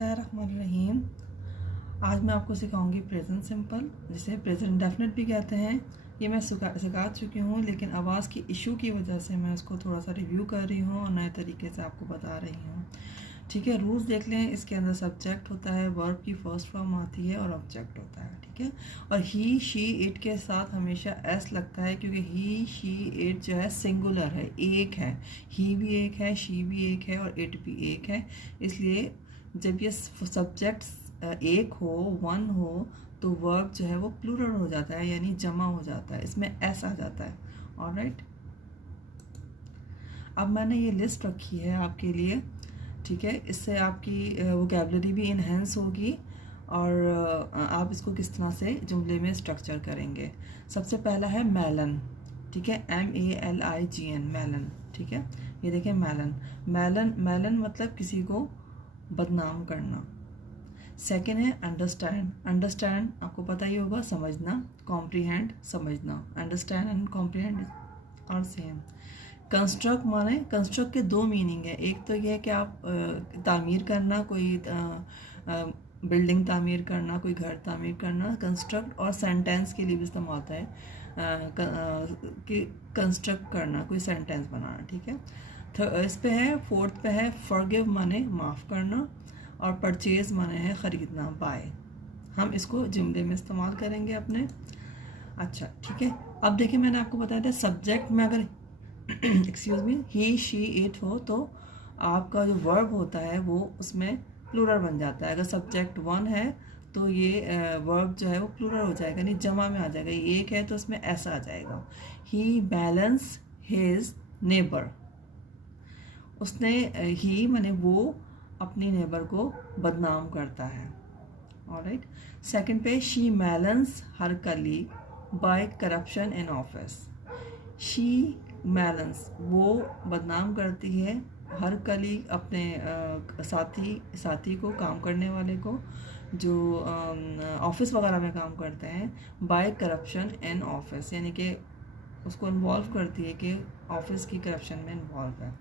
रहीम। आज मैं आपको सिखाऊंगी प्रेजेंट सिंपल, जिसे प्रेजेंट इंडेफिनिट भी कहते हैं। ये मैं सिखा चुकी हूँ, लेकिन आवाज़ की इशू की वजह से मैं इसको थोड़ा सा रिव्यू कर रही हूँ और नए तरीके से आपको बता रही हूँ। ठीक है, रूल्स देख लें। इसके अंदर सब्जेक्ट होता है, वर्ब की फर्स्ट फॉर्म आती है और ऑब्जेक्ट होता है। ठीक है, और ही शी इट के साथ हमेशा एस लगता है, क्योंकि ही शी इट जो है सिंगुलर है, एक है। ही भी एक है, शी भी एक है और इट भी एक है। इसलिए जब ये सब्जेक्ट एक हो, वन हो, तो वर्ब जो है वो प्लूरल हो जाता है, यानी जमा हो जाता है, इसमें एस आ जाता है। ऑलराइट, अब मैंने ये लिस्ट रखी है आपके लिए। ठीक है, इससे आपकी वोकैबुलरी भी इन्हेंस होगी और आप इसको किस तरह से जुमले में स्ट्रक्चर करेंगे। सबसे पहला है मेलन। ठीक है, MELIGN, मेलन। ठीक है, ये देखें मेलन। मेलन मेलन मतलब किसी को बदनाम करना। सेकेंड है अंडरस्टैंड। अंडरस्टैंड आपको पता ही होगा, समझना। कॉम्प्रीहेंड, समझना। अंडरस्टैंड एंड कॉम्प्रीहेंड और सेम। कंस्ट्रक्ट माने, कंस्ट्रक्ट के दो मीनिंग है। एक तो ये है कि आप तामीर करना, कोई बिल्डिंग तामीर करना, कोई घर तामीर करना, कंस्ट्रक्ट। और सेंटेंस के लिए भी इस्तेमाल होता है कि कंस्ट्रक्ट करना, कोई सेंटेंस बनाना। ठीक है, इस पे है। फोर्थ पे है फॉरगिव माने माफ़ करना, और परचेज़ माने है ख़रीदना, बाय। हम इसको जुमले में इस्तेमाल करेंगे अपने। अच्छा, ठीक है, अब देखिए मैंने आपको बताया था सब्जेक्ट में अगर excuse me he she it हो तो आपका जो वर्ब होता है वो उसमें प्लूरल बन जाता है। अगर सब्जेक्ट वन है तो ये वर्ब जो है वो प्लूरल हो जाएगा, नहीं जमा में आ जाएगा। ये एक है तो उसमें ऐसा आ जाएगा, ही बैलेंस हिज नेबर। उसने ही माने वो अपनी नेबर को बदनाम करता है। ऑलराइट, सेकंड पे she maligns her colleague by corruption in office. She maligns वो बदनाम करती है हर कलीग अपने साथी को, काम करने वाले को, जो ऑफिस वगैरह में काम करते हैं। बाय करप्शन इन ऑफिस यानी कि उसको इन्वॉल्व करती है कि ऑफिस की करप्शन में इन्वॉल्व है।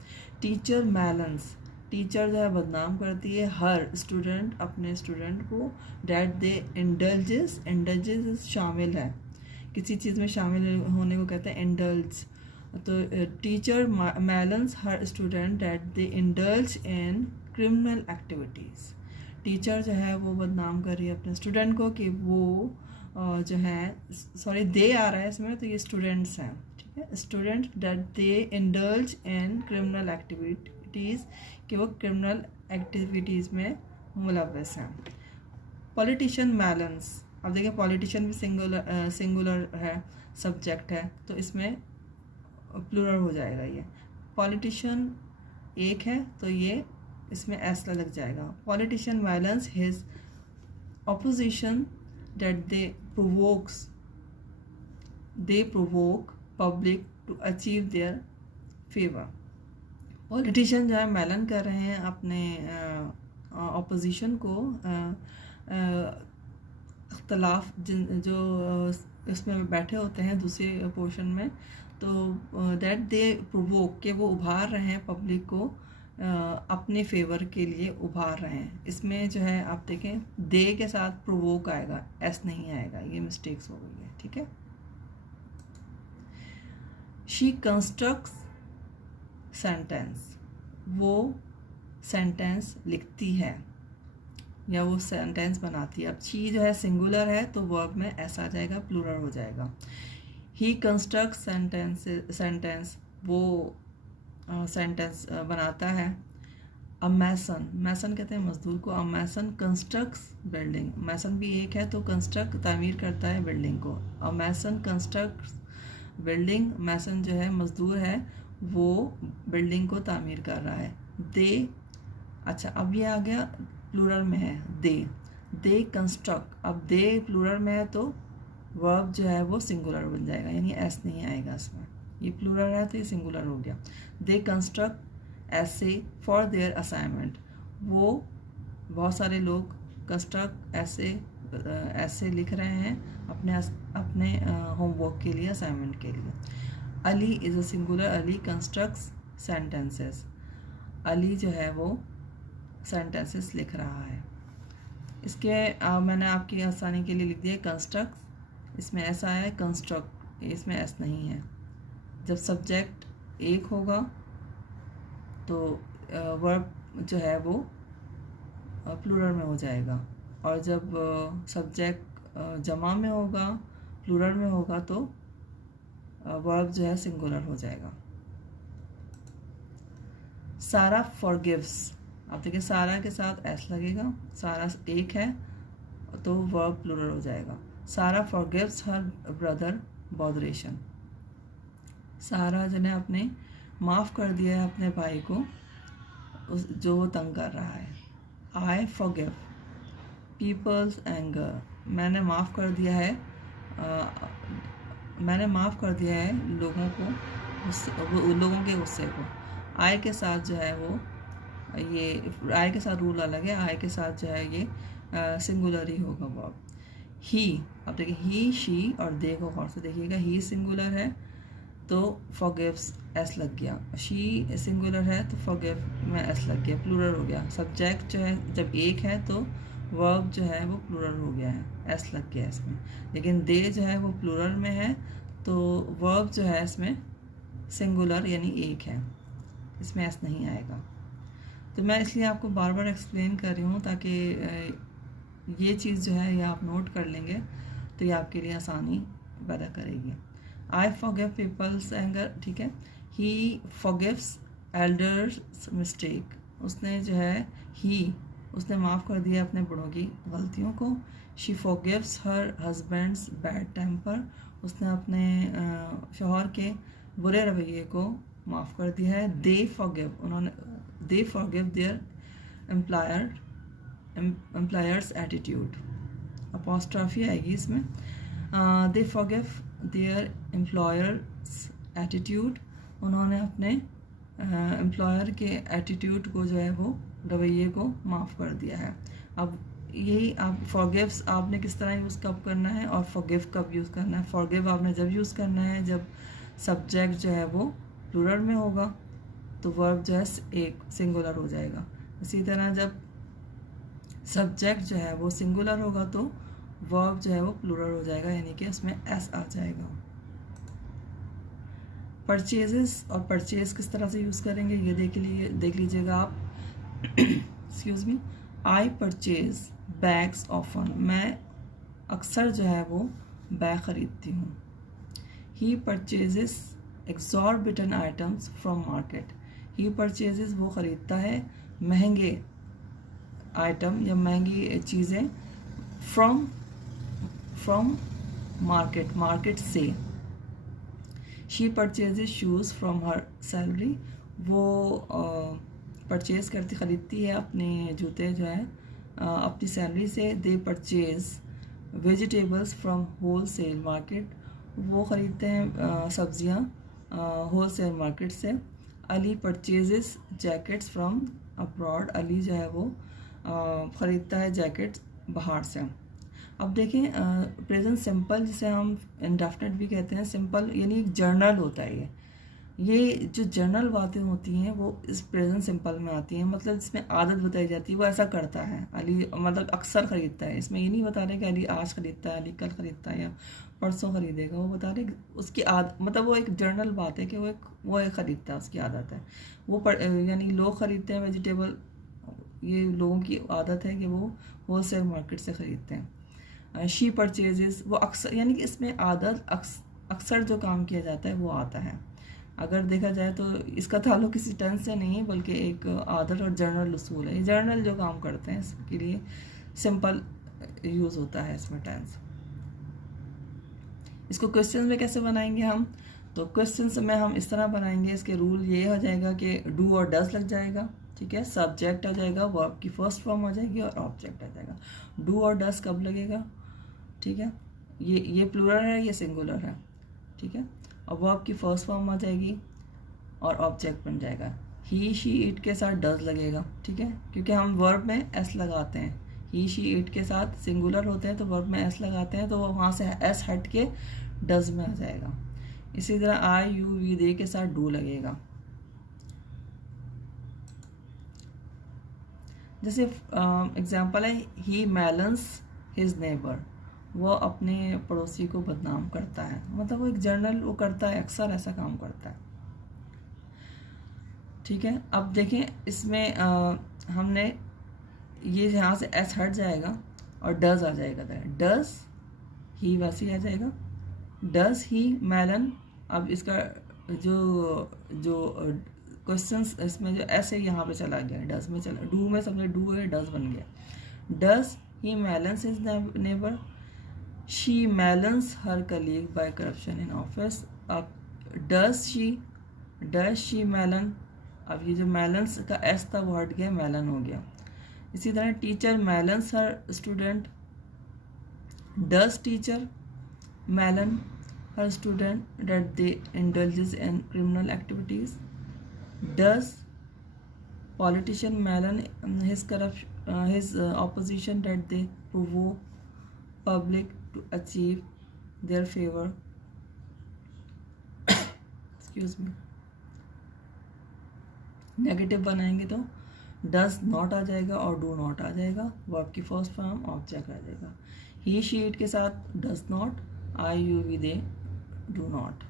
टीचर मेलन्स, टीचर जो है बदनाम करती है हर स्टूडेंट अपने स्टूडेंट को। डैट दे इंडल्जेस, इंडल्जेस शामिल है, किसी चीज़ में शामिल होने को कहते हैं इंडल्ज। तो teacher maligns her student that they indulge in criminal activities. Teacher जो है वो बदनाम कर रही है अपने स्टूडेंट को कि वो जो है, सॉरी दे आ रहा है इसमें, तो ये स्टूडेंट्स हैं। ठीक है, student that they indulge in criminal activities, कि वो क्रिमिनल एक्टिविटीज़ में मुलव्वस हैं। पॉलिटिशियन मेलन्स, अब देखिए पॉलिटिशियन भी सिंगुलर है, सब्जेक्ट है, तो इसमें प्लूरल हो जाएगा। ये पॉलिटिशियन एक है तो ये इसमें एस लग जाएगा। Politician melons his opposition that they provoke public to achieve their favor। Politician जो है मेलन कर रहे हैं अपने ऑपोजिशन को, अख्तलाफ जो इसमें बैठे होते हैं दूसरे पोर्शन में, तो दैट दे प्रोवोक के वो उभार रहे हैं पब्लिक को अपने फेवर के लिए उभार रहे हैं। इसमें जो है आप देखें दे के साथ प्रोवोक आएगा, एस नहीं आएगा, ये मिस्टेक्स हो गई है। ठीक है, शी कंस्ट्रक्ट्स सेंटेंस, वो सेंटेंस लिखती है या वो सेंटेंस बनाती है। अब शी जो है सिंगुलर है तो वर्ब में एस आ जाएगा, प्लूरल हो जाएगा। ही कंस्ट्रक्ट्स सेंटेंस वो सेंटेंस बनाता है। अ मैसन, मैसन कहते हैं मजदूर को। अ मैसन कंस्ट्रक्ट्स बिल्डिंग, मैसन भी एक है तो कंस्ट्रक्ट तामीर करता है बिल्डिंग को। अ मैसन कंस्ट्रक्ट्स बिल्डिंग, मैसन जो है मजदूर है, वो बिल्डिंग को तामीर कर रहा है। दे, अच्छा अब ये आ गया प्लूरल में है, दे कंस्ट्रक्ट। अब दे प्लूरल में है तो वर्ब जो है वो सिंगुलर बन जाएगा, यानी एस नहीं आएगा इसमें। ये प्लूरल है तो ये सिंगुलर हो गया। दे कंस्ट्रक्ट ऐसे फॉर देयर असाइनमेंट, वो बहुत सारे लोग कंस्ट्रक्ट ऐसे लिख रहे हैं अपने होमवर्क के लिए, असाइनमेंट के लिए। Ali is a singular, Ali constructs sentences. Ali जो है वो सेंटेंसेस लिख रहा है। इसके मैंने आपकी आसानी के लिए लिख दिया कंस्ट्रक्ट, इसमें एस आया है, कंस्ट्रक्ट इसमें एस नहीं है। जब सब्जेक्ट एक होगा तो वर्ब जो है वो प्लूरल में हो जाएगा, और जब सब्जेक्ट जमा में होगा, प्लूरल में होगा, तो वर्ब जो है सिंगुलर हो जाएगा। सारा फॉरगिव्स, आप देखिए सारा के साथ एस लगेगा, सारा एक है तो वर्ब प्लूरल हो जाएगा। सारा फॉरगिव्स हर ब्रदर बॉदरेशन, सारा जो है अपने माफ़ कर दिया है अपने भाई को उस जो वो तंग कर रहा है। आई फॉरगिव पीपल्स एंगर, मैंने माफ़ कर दिया है मैंने माफ़ कर दिया है लोगों को लोगों के गुस्से को। आई के साथ जो है वो ये आई के साथ रूल अलग है, आई के साथ जो है ये सिंगुलर ही होगा वर्ब। ही, अब देखिए ही शी और दे को गौर से देखिएगा, ही सिंगुलर है तो फॉरगिव्स एस लग गया, शी सिंगुलर है तो फॉरगिव में एस लग गया, प्लूरल हो गया। सब्जेक्ट जो है जब एक है तो वर्ब जो है वो प्लूरल हो गया है, एस लग गया इसमें। लेकिन दे जो है वो प्लूरल में है तो वर्ब जो है इसमें सिंगुलर यानी एक है, इसमें एस नहीं आएगा। तो मैं इसलिए आपको बार बार एक्सप्लेन कर रही हूँ ताकि ये चीज़ जो है ये आप नोट कर लेंगे तो ये आपके लिए आसानी पैदा करेगी। आई फॉरगिव पीपल्स एंगर, ठीक है। ही फॉरगिव्स एल्डर्स मिस्टेक, उसने जो है उसने माफ़ कर दिया अपने बड़ों की गलतियों को। She forgives her husband's bad temper, उसने अपने शौहर के बुरे रवैये को माफ़ कर दिया है। They forgive their employers attitude, apostrophe आएगी इसमें। They forgive their employers attitude, उन्होंने अपने एम्प्लॉयर के एटीट्यूड को जो है वो रवैये को माफ़ कर दिया है। अब यही आप फॉरगिव्स आपने किस तरह यूज़ कब करना है और फॉरगिव कब यूज़ करना है। फॉरगिव आपने जब यूज़ करना है जब सब्जेक्ट जो है वो प्लूरल में होगा तो वर्ब जो है एक सिंगुलर हो जाएगा। इसी तरह जब सब्जेक्ट जो है वो सिंगुलर होगा तो वर्ब जो है वो प्लूरल हो जाएगा, यानी कि उसमें एस आ जाएगा। परचेजेस और परचेज किस तरह से यूज़ करेंगे ये देख लीजिएगा आप। Excuse me, I purchase bags often, मैं अक्सर जो है वो बैग ख़रीदती हूँ। He purchases exorbitant items from market, he purchases वो ख़रीदता है महंगे आइटम या महंगी चीज़ें फ्रॉम मार्केट से। She purchases shoes from her salary, वो परचेज़ ख़रीदती है अपने जूते जो है अपनी सैलरी से। They purchase vegetables from wholesale market, वो ख़रीदते हैं सब्ज़ियाँ होल सेल मार्केट से। Ali purchases jackets from abroad, Ali जो है वो ख़रीदता है जैकेट्स बाहर से। अब देखें प्रेजेंट सिंपल जिसे हम इंडेफिनिट भी कहते हैं, सिंपल यानी एक जर्नल होता है। ये जो जर्नल बातें होती हैं वो इस प्रेजेंट सिंपल में आती हैं, मतलब इसमें आदत बताई जाती है, वो ऐसा करता है। अली मतलब अक्सर ख़रीदता है, इसमें ये नहीं बता रहे कि अली आज ख़रीदता है, अली कल ख़रीदता है या परसों ख़रीदेगा, वो बता रहे उसकी आदत, मतलब वो एक जर्नल बात है कि वो एक ख़रीदता है, उसकी आदत है वो यानी लोग ख़रीदते हैं वेजिटेबल, ये लोगों की आदत है कि वो होल सेल मार्केट से ख़रीदते हैं। शी परचेजेस, वो अक्सर यानी कि इसमें आदत अक्सर जो काम किया जाता है वो आता है। अगर देखा जाए तो इसका ताल्लुक किसी टेंस से नहीं है बल्कि एक आदत और जर्नल उसूल है। जर्नल जो काम करते हैं इसके लिए सिंपल यूज़ होता है इसमें टेंस। इसको क्वेश्चन में कैसे बनाएंगे हम, तो क्वेश्चन में हम इस तरह बनाएंगे, इसके रूल ये हो जाएगा कि डू और डज लग जाएगा, ठीक है। सब्जेक्ट आ जाएगा, वर्ब की फर्स्ट फॉर्म हो जाएगी और ऑब्जेक्ट आ जाएगा। डू और डज कब लगेगा, ठीक है, ये प्लूरल है, ये सिंगुलर है, ठीक है। और वर्ब की फर्स्ट फॉर्म आ जाएगी और ऑब्जेक्ट बन जाएगा। ही शी इट के साथ डज लगेगा, ठीक है, क्योंकि हम वर्ब में एस लगाते हैं। ही शी इट के साथ सिंगुलर होते हैं तो वर्ब में एस लगाते हैं, तो वो वहाँ से एस हट के डज में आ जाएगा। इसी तरह आई यू वी दे के साथ डू लगेगा। जैसे एग्जांपल है, ही मेलन्स हिज नेबर, वो अपने पड़ोसी को बदनाम करता है, मतलब वो एक जर्नल वो करता है, अक्सर ऐसा काम करता है। ठीक है, अब देखें इसमें हमने ये यहाँ से एस हट जाएगा और डज आ जाएगा। डज ही वैसे ही आ जाएगा, डज ही मेलन। अब इसका जो जो क्वेश्चंस इसमें जो एस है यहाँ पे चला गया, डज में चला, डू में समझे डू है, डज बन गया। Does he maligns his neighbour, she maligns her colleague by corruption in office. अब डज शी मेलन, अब ये जो मेलन्स का एस था वो हट गया, मेलन हो गया। इसी तरह teacher maligns her student, does teacher malign her student that they indulges in criminal activities. Does politician melan his opposition that they provoke public to achieve their favor? Excuse me. Negative बनाएंगे तो does not आ जाएगा और do not आ जाएगा, verb की first form object आ जाएगा। ही she it के साथ does not, I you we they do not.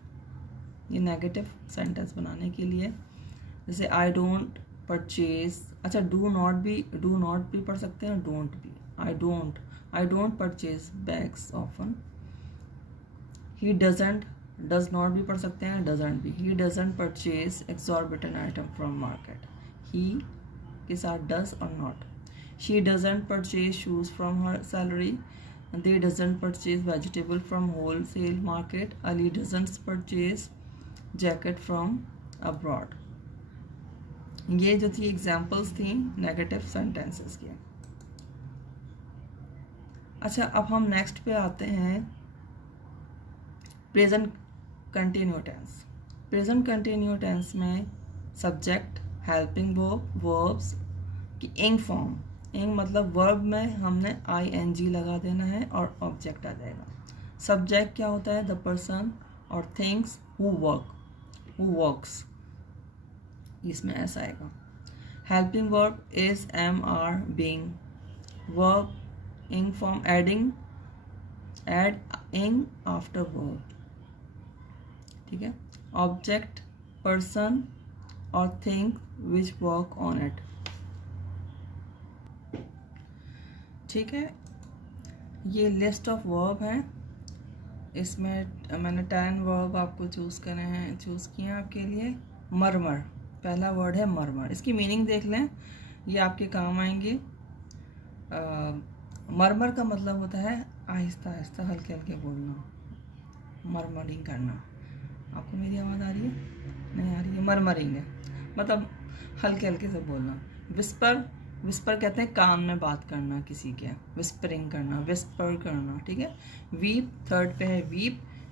ये नेगेटिव सेंटेंस बनाने के लिए, जैसे आई डोंट परचेज, अच्छा डू नॉट भी पढ़ सकते हैं, डोंट भी। I don't purchase bags often. He does not भी पढ़ सकते हैं, डजंट भी। He doesn't purchase exorbitant item from market, he के साथ डज और not. She doesn't purchase shoes from her salary, they doesn't purchase vegetable from wholesale market, Ali doesn't purchase jacket from abroad। ये जो थी examples थी negative sentences की। अच्छा, अब हम नेक्स्ट पे आते हैं present continue tense. Present continue tense में सब्जेक्ट, हेल्पिंग वर्ब, वर्ब्स की इंग फॉर्म। इंग मतलब वर्ब में हमने ING लगा देना है और ऑब्जेक्ट आ जाएगा। सब्जेक्ट क्या होता है? द पर्सन और थिंग्स हु वर्क्स, इसमें ऐसा आएगा। Helping verb is am are being, verb ing form adding, add ing after verb. ठीक है, ऑब्जेक्ट पर्सन और thing which work on it. ठीक है, ये लिस्ट ऑफ वर्ब है, इसमें मैंने 10 वर्ब आपको चूज़ किए हैं आपके लिए। मरमर पहला वर्ड है, मरमर। इसकी मीनिंग देख लें, ये आपके काम आएंगे। मरमर का मतलब होता है आहिस्ता आहिस्ता, हल्के हल्के बोलना, मरमरिंग करना। आपको मेरी आवाज़ आ रही है? नहीं आ रही है? मरमरिंग है मतलब हल्के हल्के से बोलना। विस्पर कहते हैं कान में बात करना किसी के, विस्परिंग करना, विस्पर करना। ठीक है, वीप थर्ड पे है,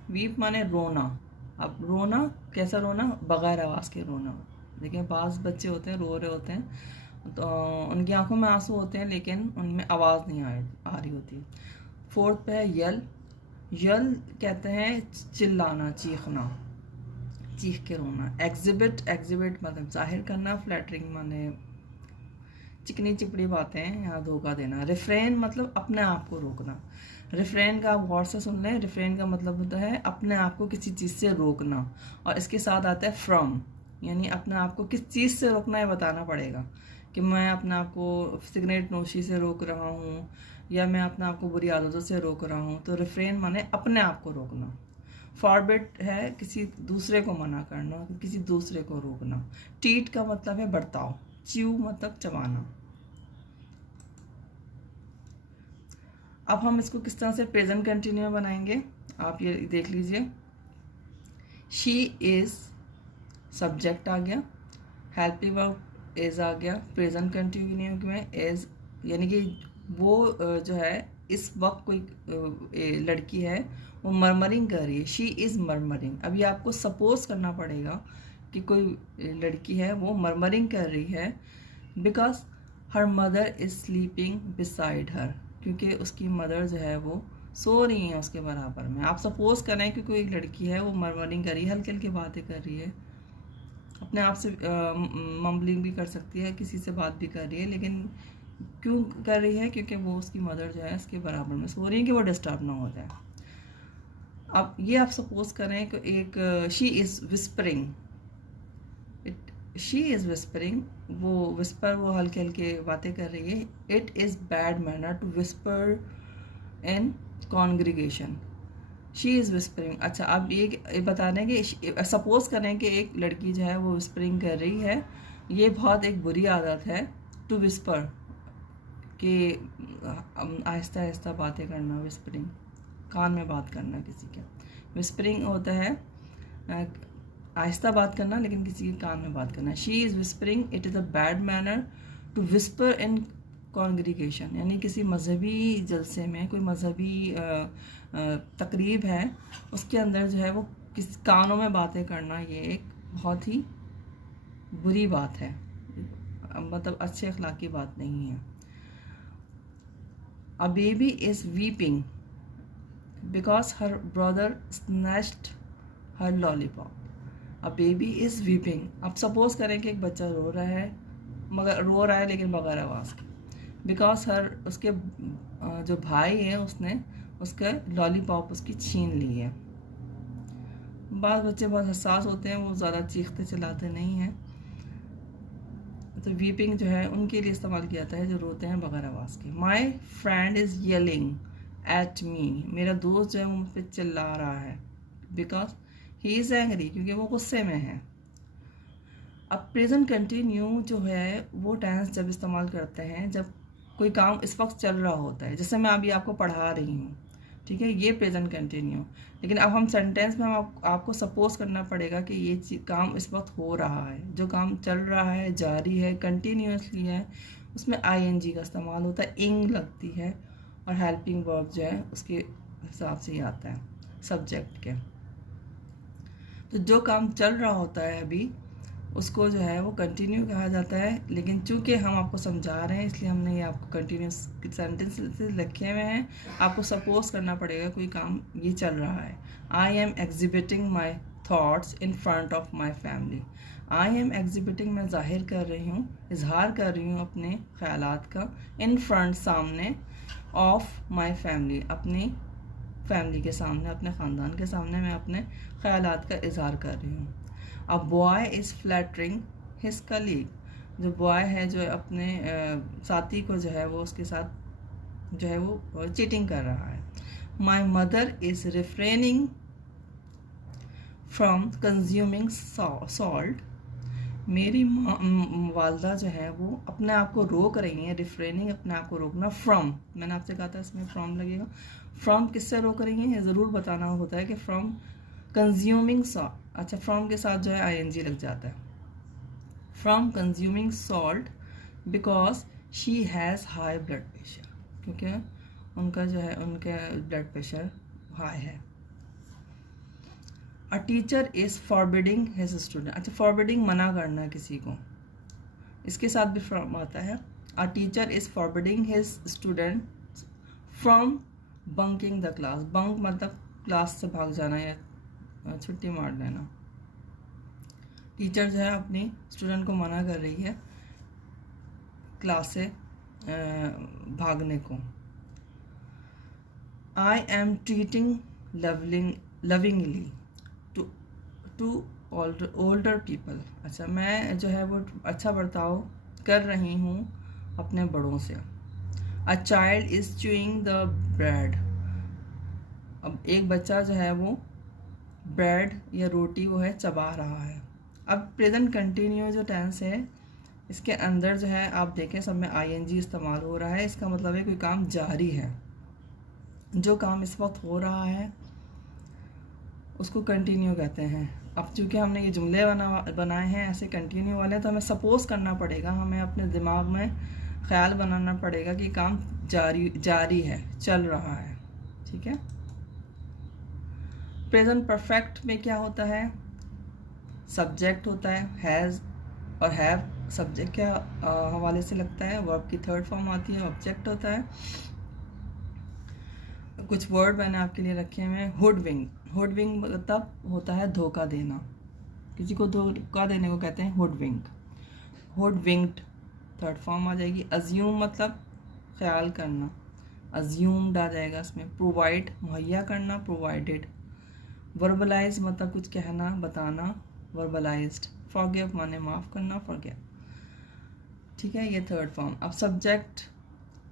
वीप माने रोना। अब रोना कैसा रोना? बगैर आवाज़ के रोना। देखिए बाज़ बच्चे होते हैं रो रहे होते हैं तो उनकी आंखों में आंसू होते हैं लेकिन उनमें आवाज़ नहीं आ रही होती। फोर्थ पे है यल कहते हैं चिल्लाना, चीखना, चीख के रोना। एग्जिबिट मतलब जाहिर करना, फ्लैटरिंग माने चिकनी चिपड़ी बातें या धोखा देना। रिफ्रेन मतलब अपने आप को रोकना। रिफ्रेन का आप गौर से सुन लें, रिफ्रेन का मतलब होता है अपने आप को किसी चीज़ से रोकना, और इसके साथ आता है फ्रॉम, यानी अपने आप को किस चीज़ से रोकना है बताना पड़ेगा कि मैं अपने आप को सिगरेट नोशी से रोक रहा हूँ या मैं अपने आप को बुरी आदतों से रोक रहा हूँ। तो रिफ्रेन माने अपने आप को रोकना। फॉरबिड है किसी दूसरे को मना करना, किसी दूसरे को रोकना। टीट का मतलब है बर्ताव, च्यू मतलब चबाना। अब हम इसको किस तरह से प्रेजेंट कंटिन्यू बनाएंगे आप ये देख लीजिए। शी इज सब्जेक्ट आ गया, हेल्पिंग वर्ब इज आ गया, प्रेजेंट कंटिन्यू में इज, यानी कि वो जो है इस वक्त कोई लड़की है वो मरमरिंग कर रही है, शी इज़ मरमरिंग। अभी आपको सपोज करना पड़ेगा कि कोई लड़की है वो मरमरिंग कर रही है, because her mother is sleeping beside her, क्योंकि उसकी मदर जो है वो सो रही हैं उसके बराबर में। आप सपोज करें कि कोई लड़की है वो मरमरिंग कर रही है, हल्के हल्के बातें कर रही है, अपने आप से मम्बलिंग भी कर सकती है, किसी से बात भी कर रही है, लेकिन क्यों कर रही है? क्योंकि वो उसकी मदर जो है उसके बराबर में सो रही है कि वो डिस्टर्ब ना हो जाए। अब ये आप सपोज करें कि एक she is whispering, she is whispering, वो विस्पर, वो हल्के हल्के बातें कर रही है। It is bad manner to whisper in congregation, she is whispering. अच्छा, अब ये बता दें कि सपोज करें कि एक लड़की जो है वो विस्परिंग कर रही है, ये बहुत एक बुरी आदत है टू विस्पर, कि आहिस्ता आहिस्ता बातें करना, विस्परिंग, कान में बात करना किसी के। विस्परिंग होता है आहिस्ता बात करना, लेकिन किसी के कान में बात करना। She is whispering, it is a bad manner to whisper in congregation, यानी किसी मजहबी जलसे में, कोई मजहबी तकरीब है, उसके अंदर जो है वो किस कानों में बातें करना, ये एक बहुत ही बुरी बात है, मतलब अच्छे अखलाकी बात नहीं है। A baby is weeping because her brother snatched her lollipop. A baby is weeping. अब सपोज करें कि एक बच्चा रो रहा है, मगर रो रहा है लेकिन बगैर आवाज़ के, बिकॉज उसके जो भाई है उसने उसका लॉलीपॉप उसकी छीन ली है। बाद बच्चे बहुत हसास होते हैं, वो ज़्यादा चीखते चिल्लाते नहीं हैं, तो वीपिंग जो है उनके लिए इस्तेमाल किया जाता है जो रोते हैं बगैर आवाज़ के। My friend is yelling at me, मेरा दोस्त जो है वो मुझ पर चिल्ला रहा है, बिकॉज ही इज़ एंग्री, क्योंकि वो गुस्से में है। अब प्रेजेंट कंटिन्यू जो है वो टेंस जब इस्तेमाल करते हैं जब कोई काम इस वक्त चल रहा होता है, जैसे मैं अभी आपको पढ़ा रही हूँ, ठीक है, ये प्रेजेंट कंटिन्यू। लेकिन अब हम सेंटेंस में आपको सपोज करना पड़ेगा कि ये काम इस वक्त हो रहा है, जो काम चल रहा है, जारी है, कंटिन्यूसली है, उसमें आईएनजी का इस्तेमाल होता है, इंग लगती है, और हेल्पिंग वर्ब जो है उसके हिसाब से ही आता है सब्जेक्ट के। तो जो काम चल रहा होता है अभी, उसको जो है वो कंटिन्यू कहा जाता है। लेकिन चूंकि हम आपको समझा रहे हैं, इसलिए हमने ये आपको कंटिन्यूस सेंटेंस लिखे हुए हैं, आपको सपोज करना पड़ेगा कोई काम ये चल रहा है। I am exhibiting my thoughts in front of my family. I am exhibiting, मैं जाहिर कर रही हूँ, इजहार कर रही हूँ अपने ख्यालात का, इन फ्रंट, सामने, ऑफ माई फैमिली, अपनी फैमिली के सामने, अपने ख़ानदान के सामने मैं अपने ख्यालात का इजहार कर रही हूँ। A boy is flattering his colleague, जो बॉय है जो अपने साथी को जो है वो उसके साथ जो है वो चीटिंग कर रहा है। My mother is refraining from consuming salt, मेरी वालदा जो है वो अपने आप को रोक रही हैं, रिफ्रेनिंग अपने आप को रोकना, फ्रॉम, मैंने आपसे कहा था इसमें फ्रॉम लगेगा। फ्रॉम किससे रोक रही हैं ये ज़रूर बताना होता है कि फ्रॉम कंज्यूमिंग सॉल्ट, अच्छा फ्रॉम के साथ जो है आईएनजी लग जाता है। From consuming salt because she has high blood pressure, क्योंकि उनका जो है उनका ब्लड प्रेशर हाई है। A teacher is forbidding his student, अच्छा फॉरबिडिंग मना करना किसी को, इसके साथ भी फ्रॉम आता है। A teacher is forbidding his student from bunking the class, bunk मतलब क्लास से भाग जाना या छुट्टी मार लेना। टीचर जो है अपनी स्टूडेंट को मना कर रही है क्लास से भागने को। I am treating lovingly to older people, अच्छा मैं जो है वो अच्छा बर्ताव कर रही हूँ अपने बड़ों से। A child is chewing the bread, अब एक बच्चा जो है वो ब्रेड या रोटी वो है चबा रहा है। अब प्रेजेंट कंटिन्यू जो टेंस है इसके अंदर जो है आप देखें सब में आईएनजी इस्तेमाल हो रहा है, इसका मतलब है कोई काम जारी है, जो काम इस वक्त हो रहा है उसको कंटिन्यू कहते हैं। अब चूँकि हमने ये जुमले बनाए हैं ऐसे कंटिन्यू वाले, तो हमें सपोज करना पड़ेगा, हमें अपने दिमाग में ख्याल बनाना पड़ेगा कि काम जारी है, चल रहा है, ठीक है। प्रेजेंट परफेक्ट में क्या होता है, सब्जेक्ट होता है, हैज़ और हैव सब्जेक्ट के हवाले से लगता है, वर्ब की थर्ड फॉर्म आती है, ऑब्जेक्ट होता है। कुछ वर्ड मैंने आपके लिए रखे हुए हैं। हुडविंग, हुडविंग मतलब होता है धोखा देना, किसी को धोखा देने को कहते हैं हुडविंग। हुडविंग्ड थर्ड फॉर्म आ जाएगी। अज्यूम मतलब ख्याल करना, अज्यूम्ड आ जाएगा इसमें। प्रोवाइड मुहैया करना, प्रोवाइडेड। वर्बलाइज मतलब कुछ कहना, बताना, वर्बलाइज्ड। फॉरगिव माने माफ़ करना, फॉरगिव। ठीक है, ये थर्ड फॉर्म। अब सब्जेक्ट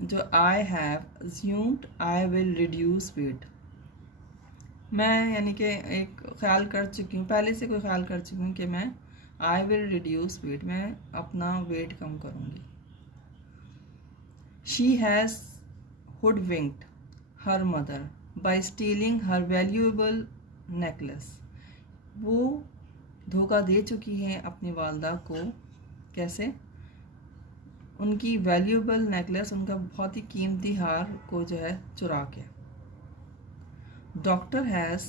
जो I have assumed I will reduce weight, मैं यानी कि एक ख्याल कर चुकी हूँ, पहले से कोई ख्याल कर चुकी हूँ कि मैं आई विल रिड्यूस वेट, मैं अपना वेट कम करूँगी। She has hoodwinked her mother by stealing her valuable necklace, वो धोखा दे चुकी है अपनी वालदा को, कैसे? उनकी वैल्यूएबल नेकलेस, उनका बहुत ही कीमती हार को जो है चुरा के। Doctor has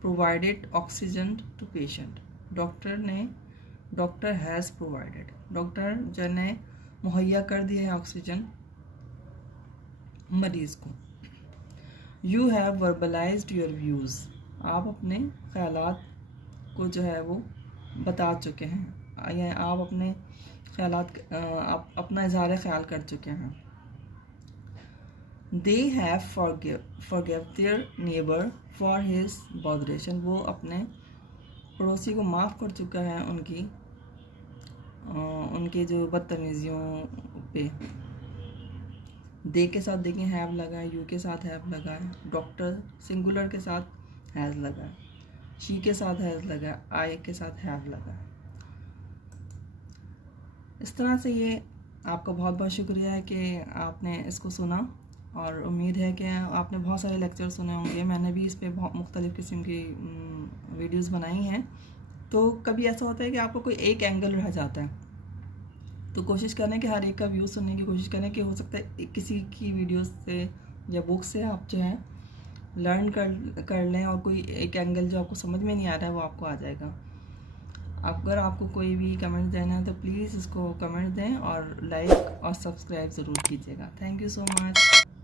provided oxygen to patient, doctor has provided, doctor जो ने मुहैया कर दिया है ऑक्सीजन मरीज को। You have verbalised your views, आप अपने ख्यालात को जो है वो बता चुके हैं, या आप अपने ख्यालात आप अपना इजहार ख्याल कर चुके हैं। They have forgive their neighbour for his botheration, वो अपने पड़ोसी को माफ़ कर चुका है उनके जो बदतमीज़ियों पे। दे के साथ देखिए हैव लगा है, यू के साथ हैव लगा है, डॉक्टर सिंगुलर के साथ हैज़ लगा है, शी के साथ हैज़ लगा है, आई के साथ हैव लगा है। इस तरह से ये आपका बहुत बहुत शुक्रिया है कि आपने इसको सुना, और उम्मीद है कि आपने बहुत सारे लेक्चर सुने होंगे। मैंने भी इस पे बहुत मुख्तलिफ़ किस्म की वीडियोस बनाई हैं। तो कभी ऐसा होता है कि आपको कोई एक एंगल रह जाता है, तो कोशिश करें कि हर एक का व्यू सुनने की कोशिश करें, कि हो सकता है किसी की वीडियो से या बुक से आप जो है लर्न कर लें, और कोई एक एंगल जो आपको समझ में नहीं आ रहा है वो आपको आ जाएगा। अगर आपको कोई भी कमेंट देना है तो प्लीज़ इसको कमेंट दें, और लाइक और सब्सक्राइब ज़रूर कीजिएगा। Thank you so much.